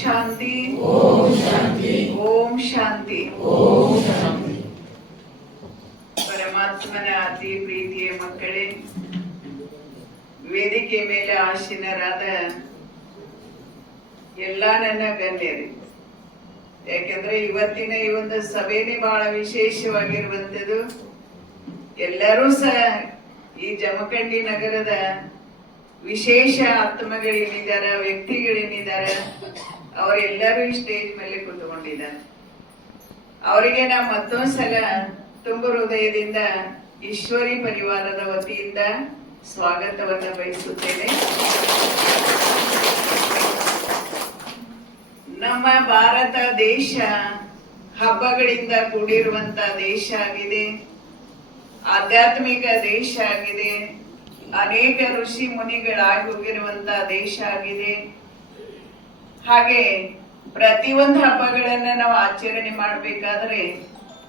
ಶಾಂತಿ. ಓಂ ಶಾಂತಿ. ಓಂ ಶಾಂತಿ ಓಂ ಶಾಂತಿ ಪರಮಾತ್ಮನ ಅತಿ ಪ್ರೀತಿಯ ಮಕ್ಕಳೇ, ವೇದಿಕೆ ಮೇಲೆ ಆಶೀನರಾದ ಎಲ್ಲ ನನ್ನ ಗಣ್ಯರು. ಯಾಕೆಂದ್ರೆ ಇವತ್ತಿನ ಈ ಒಂದು ಸಭೆನೇ ಬಹಳ ವಿಶೇಷವಾಗಿರುವಂತದ್ದು ಎಲ್ಲರೂ ಸಹ ಈ ಜಮಖಂಡಿ ನಗರದ ವಿಶೇಷ ಆತ್ಮಗಳೇನಿದ್ದಾರೆ ವ್ಯಕ್ತಿಗಳೇನಿದ್ದಾರೆ ಅವರೆಲ್ಲರೂ ಈ ಸ್ಟೇಜ್ ಮೇಲೆ ಕೂತ್ಕೊಂಡಿದ್ದಾರೆ. ಅವರಿಗೆ ನಾ ಮತ್ತೊಂದ್ಸಲ ತುಂಬ ಹೃದಯದಿಂದ ಈಶ್ವರಿ ಪರಿವಾರದ ವತಿಯಿಂದ ಸ್ವಾಗತವನ್ನ ಬಯಸುತ್ತೇನೆ. ನಮ್ಮ ಭಾರತ ದೇಶ ಹಬ್ಬಗಳಿಂದ ಕೂಡಿರುವಂತ ದೇಶ ಆಗಿದೆ. ಆಧ್ಯಾತ್ಮಿಕ ದೇಶ ಆಗಿದೆ. ಅನೇಕ ಋಷಿ ಮುನಿಗಳಾಗಿ ಹೋಗಿರುವಂತ ದೇಶ ಆಗಿದೆ. ಹಾಗೆ ಪ್ರತಿ ಒಂದು ಹಬ್ಬಗಳನ್ನ ನಾವು ಆಚರಣೆ ಮಾಡಬೇಕಾದ್ರೆ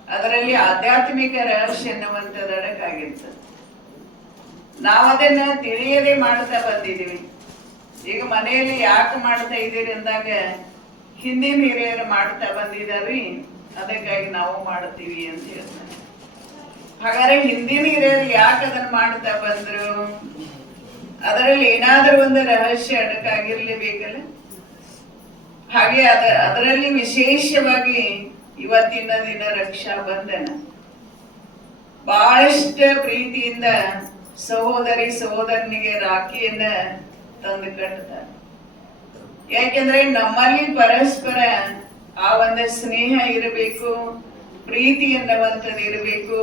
ಅದರಲ್ಲಿ ಆಧ್ಯಾತ್ಮಿಕ ರಹಸ್ಯ ಅನ್ನುವಂಥದ್ದು ನಾವು ಅದನ್ನ ತಿಳಿಯದೆ ಮಾಡ್ತಾ ಬಂದಿದ್ದೀವಿ. ಈಗ ಮನೆಯಲ್ಲಿ ಯಾಕೆ ಮಾಡ್ತಾ ಇದ್ದೀರಿ ಅಂದಾಗ ಹಿಂದಿನ ಹಿರಿಯರು ಮಾಡ್ತಾ ಬಂದಿದ್ದಾರೆ ಅದಕ್ಕಾಗಿ ನಾವು ಮಾಡ್ತೀವಿ ಅಂತ ಹೇಳ್ತಾರೆ. ಹಾಗಾದ್ರೆ ಹಿಂದಿನ ಹಿರಿಯರು ಯಾಕೆ ಅದನ್ನ ಮಾಡ್ತಾ ಬಂದ್ರು? ಅದರಲ್ಲಿ ಏನಾದ್ರೂ ಒಂದು ರಹಸ್ಯ ಅಡಕಾಗಿರ್ಲೇಬೇಕಲ್ಲ ಹಾಗೆ ಅದ, ಅದರಲ್ಲಿ ವಿಶೇಷವಾಗಿ ಇವತ್ತಿನ ದಿನ ರಕ್ಷಾ ಬಂಧನ. ಬಹಳಷ್ಟು ಪ್ರೀತಿಯಿಂದ ಸಹೋದರಿ ಸಹೋದರನಿಗೆ ರಾಖಿಯನ್ನ ತಂದು ಕಟ್ಟುತ್ತಾರೆ ಯಾಕೆಂದ್ರೆ ನಮ್ಮಲ್ಲಿ ಪರಸ್ಪರ ಆ ಒಂದು ಸ್ನೇಹ ಇರಬೇಕು, ಪ್ರೀತಿ ಎನ್ನುವಂಥದ್ದು ಇರಬೇಕು,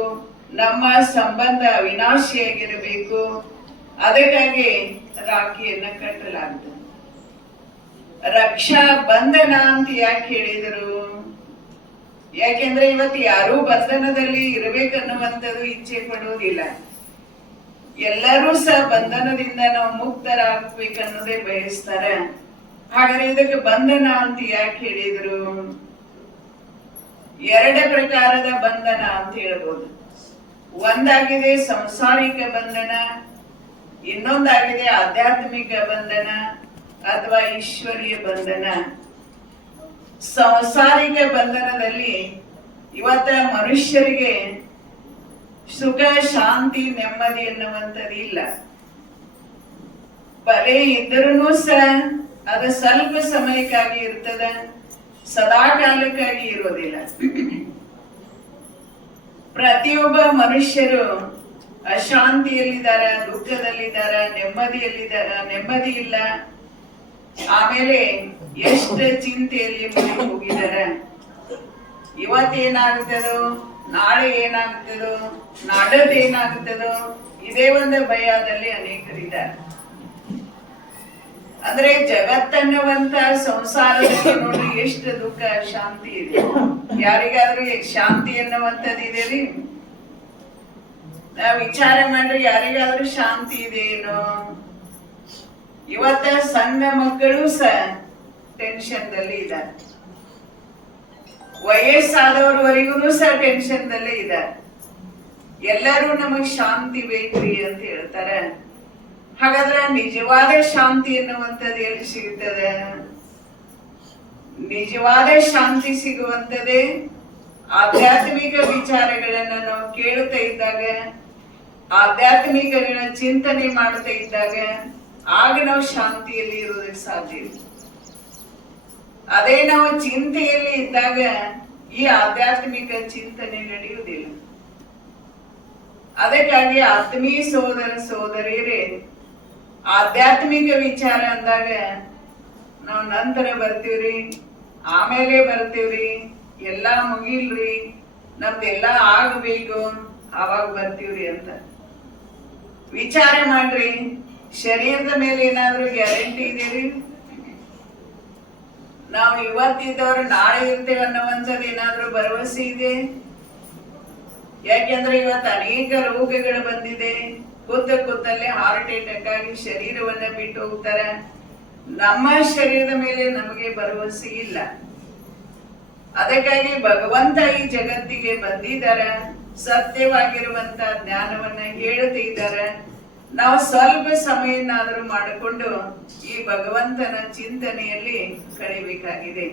ನಮ್ಮ ಸಂಬಂಧ ವಿನಾಶಿಯಾಗಿರಬೇಕು ಅದಕ್ಕಾಗಿ ರಾಖಿಯನ್ನ ಕಟ್ಟಲಾಗ್ತದೆ. ರಕ್ಷಾ ಬಂಧನ ಅಂತ ಯಾಕೆ ಹೇಳಿದರು? ಯಾಕೆಂದ್ರೆ ಇವತ್ತು ಯಾರೂ ಬಂಧನದಲ್ಲಿ ಇರಬೇಕನ್ನುವಂಥದ್ದು ಇಚ್ಛೆ ಪಡುವುದಿಲ್ಲ. ಎಲ್ಲರೂ ಸಹ ಬಂಧನದಿಂದ ನಾವು ಮುಕ್ತರಾಗಬೇಕನ್ನೋದೇ ಬಯಸ್ತಾರೆ. ಹಾಗಾದ್ರೆ ಇದಕ್ಕೆ ಬಂಧನ ಅಂತ ಯಾಕೆ ಹೇಳಿದರು? ಎರಡು ಪ್ರಕಾರದ ಬಂಧನ ಅಂತ ಹೇಳ್ಬೋದು. ಒಂದಾಗಿದೆ ಸಂಸಾರಿಕ ಬಂಧನ, ಇನ್ನೊಂದಾಗಿದೆ ಆಧ್ಯಾತ್ಮಿಕ ಬಂಧನ ಅಥವಾ ಈಶ್ವರೀಯ ಬಂಧನ. ಸಂಸಾರಿಕ ಬಂಧನದಲ್ಲಿ ಇವತ್ತ ಮನುಷ್ಯರಿಗೆ ಸುಖ, ಶಾಂತಿ, ನೆಮ್ಮದಿ ಎನ್ನುವಂಥದ್ದು ಇಲ್ಲ. ಬಲೆ ಇದ್ದರೂ ಸಹ ಅದು ಸ್ವಲ್ಪ ಸಮಯಕ್ಕಾಗಿ ಇರ್ತದ ಸದಾ ಕಾಲಕ್ಕಾಗಿ ಇರೋದಿಲ್ಲ ಪ್ರತಿಯೊಬ್ಬ ಮನುಷ್ಯರು ಅಶಾಂತಿಯಲ್ಲಿದ್ದಾರೆ, ದುಃಖದಲ್ಲಿದ್ದಾರೆ ನೆಮ್ಮದಿಯಲ್ಲಿದ್ದಾರೆ ನೆಮ್ಮದಿ ಇಲ್ಲ ಆಮೇಲೆ ಎಷ್ಟು ಚಿಂತೆಯಲ್ಲಿ ಮುಂದೆ ಹೋಗಿದ್ದಾರೆ? ಇವತ್ತೇನಾಗುತ್ತದೋ, ನಾಳೆ ಏನಾಗ್ತದೋ ನಾಡದ್ ಏನಾಗ್ತದೋ ಇದೇ ಒಂದು ಭಯದಲ್ಲಿ ಅನೇಕರಿದ್ದಾರೆ. ಅಂದ್ರೆ ಜಗತ್ತನ್ನುವಂತ ಸಂಸಾರದಲ್ಲಿ ನೋಡ್ರಿ ಎಷ್ಟು ದುಃಖ, ಶಾಂತಿ ಇದೆ. ಯಾರಿಗಾದ್ರೂ ಶಾಂತಿ ಅನ್ನುವಂಥದ್ದು ಇದೆ ರೀ? ನಾವ್ ವಿಚಾರ ಮಾಡ್ರಿ, ಯಾರಿಗಾದ್ರೂ ಶಾಂತಿ ಇದೆ ಏನೋ? ಇವತ್ತ ಸಣ್ಣ ಮಕ್ಕಳು ಸಹ ಟೆನ್ಷನ್ ದಲ್ಲಿ ಇದ್ದಾರೆ. ವಯಸ್ಸಾದವರವರೆಗೂ ಸಹ ಟೆನ್ಷನ್ ದಲ್ಲೇ ಇದ್ದಾರೆ. ಎಲ್ಲರೂ ನಮಗ್ ಶಾಂತಿ ಬೇಕ್ರಿ ಅಂತ ಹೇಳ್ತಾರೆ. ಹಾಗಾದ್ರೆ ನಿಜವಾದ ಶಾಂತಿ ಎನ್ನುವಂಥದ್ದು ಎಲ್ಲಿ ಸಿಗುತ್ತದೆ ನಿಜವಾದ ಶಾಂತಿ ಸಿಗುವಂಥದ್ದೇ ಆಧ್ಯಾತ್ಮಿಕ ವಿಚಾರಗಳನ್ನ ನಾವು ಕೇಳುತ್ತಾ ಇದ್ದಾಗ, ಆಧ್ಯಾತ್ಮಿಕಗಳ ಚಿಂತನೆ ಮಾಡ್ತಾ ಇದ್ದಾಗ ಆಗ ನಾವು ಶಾಂತಿಯಲ್ಲಿ ಇರೋದಕ್ಕೆ ಸಾಧ್ಯ ಇಲ್ಲ. ಅದೇ ನಾವು ಚಿಂತೆಯಲ್ಲಿ ಇದ್ದಾಗ ಈ ಆಧ್ಯಾತ್ಮಿಕ ಚಿಂತನೆ ನಡೆಯುವುದಿಲ್ಲ. ಅದಕ್ಕಾಗಿ ಆತ್ಮೀಯ ಸೋದರ ಸೋದರಿಯರೇ, ಆಧ್ಯಾತ್ಮಿಕ ವಿಚಾರ ಅಂದಾಗ ನಾವು ನಂತರ ಬರ್ತೀವ್ರಿ, ಆಮೇಲೆ ಬರ್ತೀವ್ರಿ, ಎಲ್ಲಾ ಮುಗಿಲ್ರಿ ನಮ್ದೆಲ್ಲ ಆಗಬೇಕು, ಅವಾಗ ಬರ್ತೀವ್ರಿ ಅಂತ. ವಿಚಾರ ಮಾಡ್ರಿ. ಶರೀರದ ಮೇಲೆ ಏನಾದರೂ ಗ್ಯಾರಂಟಿ ಇದೆರಿ ನಾವು ಇವತ್ತಿದ್ದವರು ನಾಳೆ ಇರ್ತೇವೆ ಅನ್ನೋ ಒಂದ್ಸಲ ಏನಾದರೂ ಭರವಸೆ ಇದೆ? ಯಾಕೆಂದ್ರೆ ಇವತ್ತು ಅನೇಕ ರೋಗಗಳು ಬಂದಿದೆ. ಕೂತ ಕೂತಲ್ಲೇ ಹಾರ್ಟ್ ಅಟ್ಯಾಕ್ ಆಗಿ ಶರೀರವನ್ನ ಬಿಟ್ಟು ಹೋಗ್ತಾರೆ. ನಮ್ಮ ಶರೀರದ ಮೇಲೆ ನಮಗೆ ಭರವಸೆ ಇಲ್ಲ. ಅದಕ್ಕಾಗಿ ಭಗವಂತ ಈ ಜಗತ್ತಿಗೆ ಬಂದಿದ್ದಾರೆ. ಸತ್ಯವಾಗಿರುವಂತ ಜ್ಞಾನವನ್ನ ಹೇಳ್ತಾ ಇದ್ದಾರೆ. ನಾವು ಸ್ವಲ್ಪ ಸಮಯನಾದರೂ ಮಾಡಿಕೊಂಡು ಈ ಭಗವಂತನ ಚಿಂತನೆಯಲ್ಲಿ ಕಳಿಬೇಕಾಗಿದೆ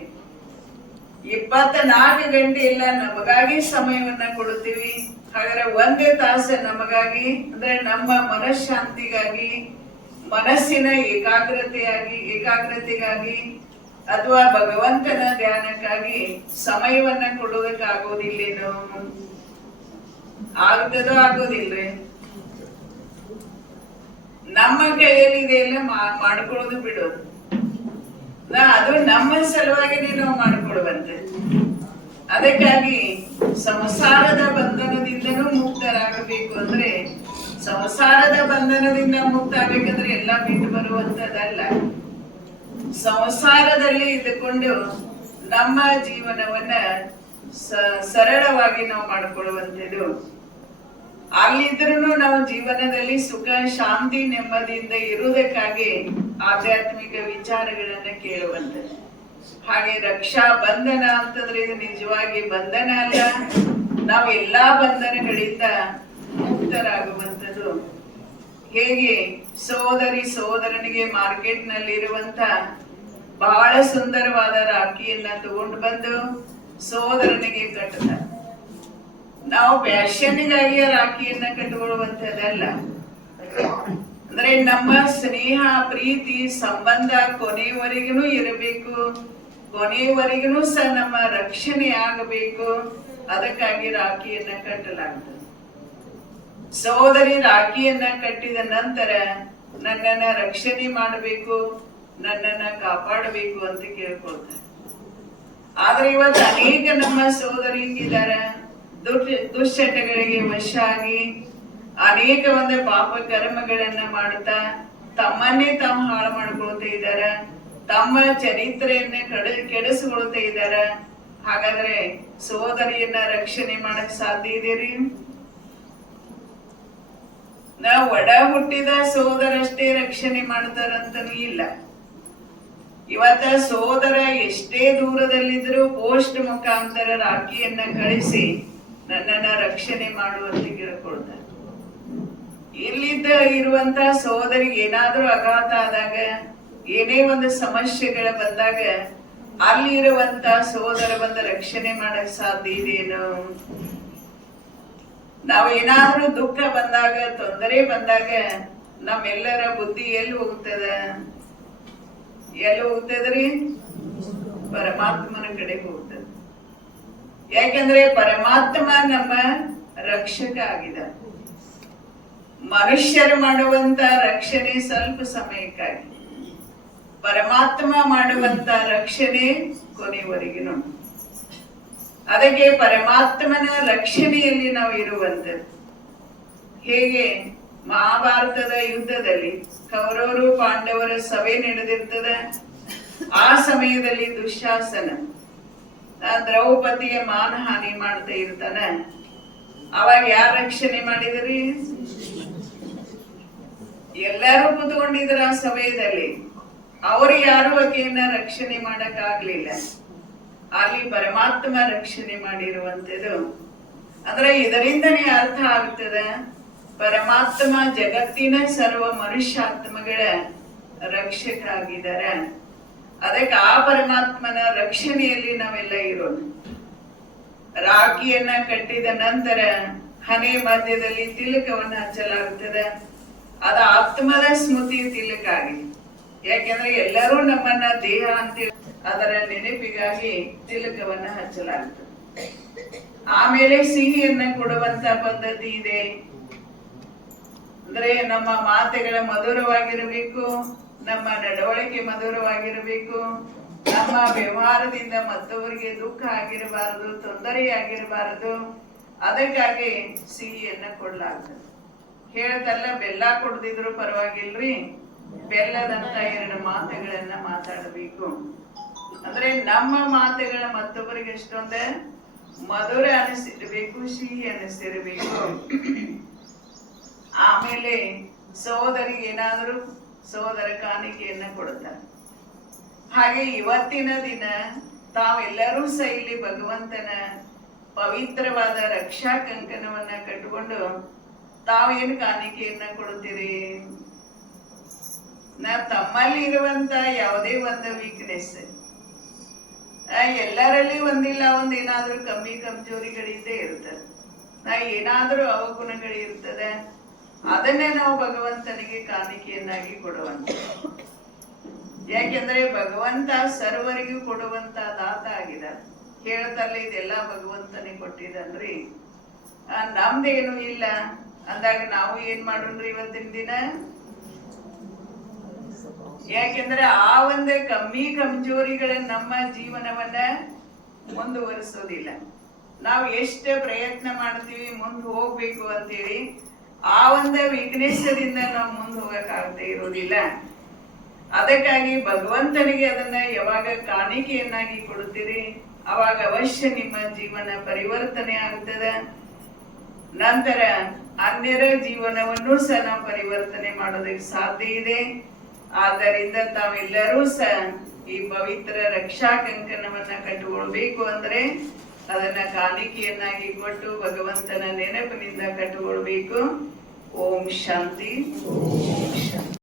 ಇಪ್ಪತ್ನಾಲ್ಕು ಗಂಟೆ ಇಲ್ಲ, ನಮಗಾಗಿ ಸಮಯವನ್ನ ಕೊಡುತ್ತೀವಿ. ಹಾಗಾದ್ರೆ ಒಂದೇ ತಾಸೆ ನಮಗಾಗಿ, ಅಂದ್ರೆ ನಮ್ಮ ಮನಃಶಾಂತಿಗಾಗಿ, ಮನಸ್ಸಿನ ಏಕಾಗ್ರತೆಯಾಗಿ, ಏಕಾಗ್ರತೆಗಾಗಿ ಅಥವಾ ಭಗವಂತನ ಧ್ಯಾನಕ್ಕಾಗಿ ಸಮಯವನ್ನ ಕೊಡುವುದಕ್ಕಾಗೋದಿಲ್ಲೇನು? ಆಗದೋ ಆಗೋದಿಲ್ರಿ ನಮ್ಮ ಕೈಯಲ್ಲಿದೆ ಎಲ್ಲ ಮಾಡ್ಕೊಳ್ಳೋದು ಬಿಡು. ಅದು ನಮ್ಮ ಸಲುವಾಗಿ ನಾವು ಮಾಡಿಕೊಡುವಂತೆ ಅದಕ್ಕಾಗಿ ಸಂಸಾರದ ಬಂಧನದಿಂದನೂ ಮುಕ್ತರಾಗಬೇಕು ಅಂದ್ರೆ, ಸಂಸಾರದ ಬಂಧನದಿಂದ ಮುಕ್ತ ಆಗ್ಬೇಕಂದ್ರೆ ಎಲ್ಲ ಬಿಟ್ಟು ಬರುವಂತದಲ್ಲ ಸಂಸಾರದಲ್ಲಿ ಇದ್ದುಕೊಂಡು ನಮ್ಮ ಜೀವನವನ್ನ ಸರಳವಾಗಿ ನಾವು ಮಾಡಿಕೊಳ್ಳುವಂಥದ್ದು. ಅಲ್ಲಿದ್ರೂ ನಾವು ಜೀವನದಲ್ಲಿ ಸುಖ, ಶಾಂತಿ, ನೆಮ್ಮದಿಯಿಂದ ಇರುವುದಕ್ಕಾಗಿ ಆಧ್ಯಾತ್ಮಿಕ ವಿಚಾರಗಳನ್ನ ಕೇಳುವಂಥದ್ದು. ಹಾಗೆ ರಕ್ಷಾ ಬಂಧನ ಅಂತಂದ್ರೆ ಇದು ನಿಜವಾಗಿ ಬಂಧನ ಅಲ್ಲ. ನಾವು ಎಲ್ಲಾ ಬಂಧನಗಳಿಂದ ಮುಕ್ತರಾಗುವಂಥದ್ದು. ಹೇಗೆ ಸೋದರಿ ಸೋದರನಿಗೆ ಮಾರ್ಕೆಟ್ನಲ್ಲಿ ಇರುವಂತ ಬಹಳ ಸುಂದರವಾದ ರಾಖಿಯನ್ನ ತಗೊಂಡು ಬಂದು ಸೋದರನಿಗೆ ಕಟ್ಟುತ್ತಾರೆ ನಾವು ಫ್ಯಾಷನ್ಗಾಗಿ ರಾಖಿಯನ್ನ ಕಟ್ಟಿಕೊಳ್ಳುವಂತದಲ್ಲ ಅಂದ್ರೆ ನಮ್ಮ ಸ್ನೇಹ, ಪ್ರೀತಿ, ಸಂಬಂಧ ಕೊನೆಯವರೆಗೂ ಇರಬೇಕು. ಕೊನೆಯವರೆಗೂ ಸಹ ನಮ್ಮ ರಕ್ಷಣೆ ಆಗಬೇಕು. ಅದಕ್ಕಾಗಿ ರಾಖಿಯನ್ನ ಕಟ್ಟಲಾಗ್ತದೆ. ಸಹೋದರಿ, ರಾಖಿಯನ್ನ ಕಟ್ಟಿದ ನಂತರ ನನ್ನನ್ನ ರಕ್ಷಣೆ ಮಾಡಬೇಕು, ನನ್ನನ್ನ ಕಾಪಾಡಬೇಕು ಅಂತ ಕೇಳ್ಕೊಳ್ತಾರೆ ಆದ್ರೆ ಇವತ್ತು ಅನೇಕ ನಮ್ಮ ಸಹೋದರಿ ದುರ್ ದುಶ್ಚಟಗಳಿಗೆ ವಶ ಆಗಿ ಅನೇಕ ಒಂದು ಪಾಪ ಕರ್ಮಗಳನ್ನ ಮಾಡುತ್ತಾ ತಮ್ಮನ್ನೇ ತಾವು ಹಾಳು ಮಾಡ್ಕೊಳ್ತಾ ಇದ್ದಾರ, ತಮ್ಮ ಚರಿತ್ರೆಯನ್ನ ಕಡ, ಕೆಡಿಸ್ಕೊಳ್ತಾ ಇದ್ದಾರ. ಹಾಗಾದ್ರೆ ಸೋದರಿಯನ್ನ ರಕ್ಷಣೆ ಮಾಡಕ್ ಸಾಧ್ಯ ಇದೆರಿ ನಾ ಒಡ ಹುಟ್ಟಿದ ಸೋದರಷ್ಟೇ ರಕ್ಷಣೆ ಮಾಡ್ತಾರಂತನೂ ಇಲ್ಲ. ಇವತ್ತ ಸೋದರ ಎಷ್ಟೇ ದೂರದಲ್ಲಿದ್ರು ಪೋಸ್ಟ್ ಮುಖಾಂತರ ರಾಖಿಯನ್ನ ಕಳಿಸಿ ನನ್ನನ್ನ ರಕ್ಷಣೆ ಮಾಡುವಂತೆ ಕೇಳ್ಕೊಳ್ತಾರೆ ಇಲ್ಲಿದ್ದ ಇರುವಂತ ಸೋದರಿ ಏನಾದ್ರೂ ಆಘಾತ ಆದಾಗ, ಏನೇ ಒಂದು ಸಮಸ್ಯೆಗಳ ಬಂದಾಗ, ಅಲ್ಲಿ ಇರುವಂತ ಸೋದರ ಬಂದ ರಕ್ಷಣೆ ಮಾಡಕ್ ಸಾಧ್ಯ ಇದೇನು ನಾವು ಏನಾದ್ರೂ ದುಃಖ ಬಂದಾಗ, ತೊಂದರೆ ಬಂದಾಗ, ನಮ್ಮೆಲ್ಲರ ಬುದ್ಧಿ ಎಲ್ಲಿ ಹೋಗ್ತದ? ಎಲ್ಲಿ ಹೋಗ್ತದ್ರಿ? ಪರಮಾತ್ಮನ ಕಡೆ ಹೋಗ್ತದೆ. ಯಾಕೆಂದ್ರೆ ಪರಮಾತ್ಮ ನಮ್ಮ ರಕ್ಷಕ ಆಗಿದ ಮನುಷ್ಯರು ಮಾಡುವಂತ ರಕ್ಷಣೆ ಸ್ವಲ್ಪ ಸಮಯಕ್ಕಾಗಿ. ಪರಮಾತ್ಮ ಮಾಡುವಂತ ರಕ್ಷಣೆ ಕೊನೆವರೆಗಿನ ಅದಕ್ಕೆ ಪರಮಾತ್ಮನ ರಕ್ಷಣೆಯಲ್ಲಿ ನಾವು ಇರುವಂತದ್ದು ಹೇಗೆ? ಮಹಾಭಾರತದ ಯುದ್ಧದಲ್ಲಿ ಕೌರವರು ಪಾಂಡವರ ಸಭೆ ನಡೆದಿರ್ತದ. ಆ ಸಮಯದಲ್ಲಿ ದುಶ್ಯಾಸನ ಆ ದ್ರೌಪದಿಯ ಮಾನಹಾನಿ ಮಾಡ್ತಾ ಇರ್ತಾನೆ. ಅವಾಗ ಯಾರ ರಕ್ಷಣೆ ಮಾಡಿದ್ರಿ? ಎಲ್ಲರೂ ಕೂತ್ಕೊಂಡಿದ್ರ ಆ ಸಮಯದಲ್ಲಿ. ಅವರು ಯಾರು ಆಕೆಯನ್ನ ರಕ್ಷಣೆ ಮಾಡಕ್ ಆಗ್ಲಿಲ್ಲ ಅಲ್ಲಿ ಪರಮಾತ್ಮ ರಕ್ಷಣೆ ಮಾಡಿರುವಂತದ್ದು ಅಂದ್ರೆ ಇದರಿಂದನೇ ಅರ್ಥ ಆಗ್ತದ. ಪರಮಾತ್ಮ ಜಗತ್ತಿನ ಸರ್ವ ಮನುಷ್ಯಾತ್ಮಗಳ ರಕ್ಷಕ ಆಗಿದಾರ ಅದಕ್ಕೆ ಆ ಪರಮಾತ್ಮನ ರಕ್ಷಣೆಯಲ್ಲಿ ನಾವೆಲ್ಲ ಇರೋಣ ರಾಖಿಯನ್ನ ಕಟ್ಟಿದ ನಂತರ ಹನೆ ಮಧ್ಯದಲ್ಲಿ ತಿಲಕವನ್ನ ಹಚ್ಚಲಾಗುತ್ತದೆ ಅದ ಆತ್ಮದ ಸ್ಮೃತಿ ತಿಲಕ ಆಗಿ ಯಾಕೆಂದ್ರೆ ಎಲ್ಲರೂ ನಮ್ಮನ್ನ ದೇಹ ಅಂತ ಅದರ ನೆನಪಿಗಾಗಿ ತಿಲಕವನ್ನ ಹಚ್ಚಲಾಗುತ್ತದೆ ಆಮೇಲೆ ಸಿಹಿಯನ್ನ ಕೊಡುವಂತ ಪದ್ಧತಿ ಇದೆ. ಅಂದ್ರೆ ನಮ್ಮ ಮಾತೆಗಳ ಮಧುರವಾಗಿರಬೇಕು. ನಮ್ಮ ನಡವಳಿಕೆ ಮಧುರವಾಗಿರಬೇಕು. ನಮ್ಮ ವ್ಯವಹಾರದಿಂದ ಮತ್ತವರಿಗೆ ದುಃಖ ಆಗಿರಬಾರದು ತೊಂದರೆ ಆಗಿರಬಾರದು ಅದಕ್ಕಾಗಿ ಸಿಹಿಯನ್ನ ಕೊಡ್ಲಾಗ್ತದೆ ಹೇಳ್ತಲ್ಲ, ಬೆಲ್ಲ ಕೊಡದಿದ್ರು ಪರವಾಗಿಲ್ರಿ. ಬೆಲ್ಲದಂತ ಎರಡು ಮಾತುಗಳನ್ನ ಮಾತಾಡಬೇಕು. ಅಂದ್ರೆ ನಮ್ಮ ಮಾತುಗಳ ಮತ್ತೊಬ್ಬರಿಗೆ ಎಷ್ಟೊಂದ? ಮಧುರ ಅನಿಸಿರ್ಬೇಕು, ಸಿಹಿ ಅನಿಸಿರ್ಬೇಕು. ಆಮೇಲೆ ಸಹೋದರಿ ಏನಾದರೂ ಸಹೋದರ ಕಾಣಿಕೆಯನ್ನ ಕೊಡುತ್ತಾರೆ. ಹಾಗೆ ಇವತ್ತಿನ ದಿನ ತಾವೆಲ್ಲರೂ ಸಹ ಇಲ್ಲಿ ಭಗವಂತನ ಪವಿತ್ರವಾದ ರಕ್ಷಾ ಕಂಕಣವನ್ನ ಕಟ್ಟಿಕೊಂಡು ತಾವೇನು ಕಾಣಿಕೆಯನ್ನ ಕೊಡುತ್ತೀರಿ? ನಾ ತಮ್ಮಲ್ಲಿ ಇರುವಂತ ಯಾವುದೇ ಒಂದು ವೀಕ್ನೆಸ್ ಎಲ್ಲರಲ್ಲಿ ಒಂದಿಲ್ಲ ಒಂದ್ ಏನಾದ್ರೂ ಕಮ್ಮಿ ಕಮ್ಜೋರಿಗಳಿದ್ದೇ ಇರ್ತದೆ. ನಾ ಏನಾದ್ರೂ ಅವಗುಣಗಳು ಇರ್ತದೆ. ಅದನ್ನೇ ನಾವು ಭಗವಂತನಿಗೆ ಕಾಣಿಕೆಯನ್ನಾಗಿ ಕೊಡುವಂತ. ಯಾಕೆಂದ್ರೆ ಭಗವಂತ ಸರ್ವರಿಗೂ ಕೊಡುವಂತ ದಾತ ಆಗಿದ. ಕೇಳತಲ್ಲಿ ಇದೆಲ್ಲ ಭಗವಂತನಿಗೆ ಕೊಟ್ಟಿದನ್ರಿ. ನಮ್ದೇನು ಇಲ್ಲ. ಅಂದಾಗ ನಾವು ಏನ್ ಮಾಡೋಣ್ರಿ ಇವತ್ತಿನ ದಿನ? ಯಾಕೆಂದ್ರೆ ಆ ಒಂದು ಕಮ್ಮಿ ಕಮಜೋರಿಗಳ ನಮ್ಮ ಜೀವನವನ್ನ ಮುಂದುವರಿಸೋದಿಲ್ಲ. ನಾವು ಎಷ್ಟೇ ಪ್ರಯತ್ನ ಮಾಡ್ತೀವಿ, ಮುಂದೆ ಹೋಗ್ಬೇಕು ಅಂತೇಳಿ ಆ ಒಂದು ವಿಘ್ನೇಶದಿಂದ ನಾವು ಮುಂದೆ ಹೋಗಕ್ಕಾಗದೆ ಇರೋದಿಲ್ಲ ಅದಕ್ಕಾಗಿ ಭಗವಂತನಿಗೆ ಅದನ್ನ ಯಾವಾಗ ಕಾಣಿಕೆಯನ್ನಾಗಿ ಕೊಡುತ್ತೀರಿ? ಅವಾಗ ಅವಶ್ಯ ನಿಮ್ಮ ಜೀವನ ಪರಿವರ್ತನೆ ಆಗುತ್ತದೆ? ನಂತರ ಅನ್ಯರ ಜೀವನವನ್ನು ಸಹ ನಾವು ಪರಿವರ್ತನೆ ಮಾಡೋದಕ್ಕೆ ಸಾಧ್ಯ ಇದೆ. ಆದ್ದರಿಂದ ತಾವೆಲ್ಲರೂ ಸಹ ಈ ಪವಿತ್ರ ರಕ್ಷಾ ಕಂಕಣವನ್ನ ಕಟ್ಟಿಕೊಳ್ಬೇಕು ಅಂದ್ರೆ ಅದನ್ನ ಕಾಣಿಕೆಯನ್ನಾಗಿ ಕೊಟ್ಟು ಭಗವಂತನ ನೆನಪಿನಿಂದ ಕಟ್ಟಿಕೊಳ್ಬೇಕು. ಓಂ ಶಾಂತಿ.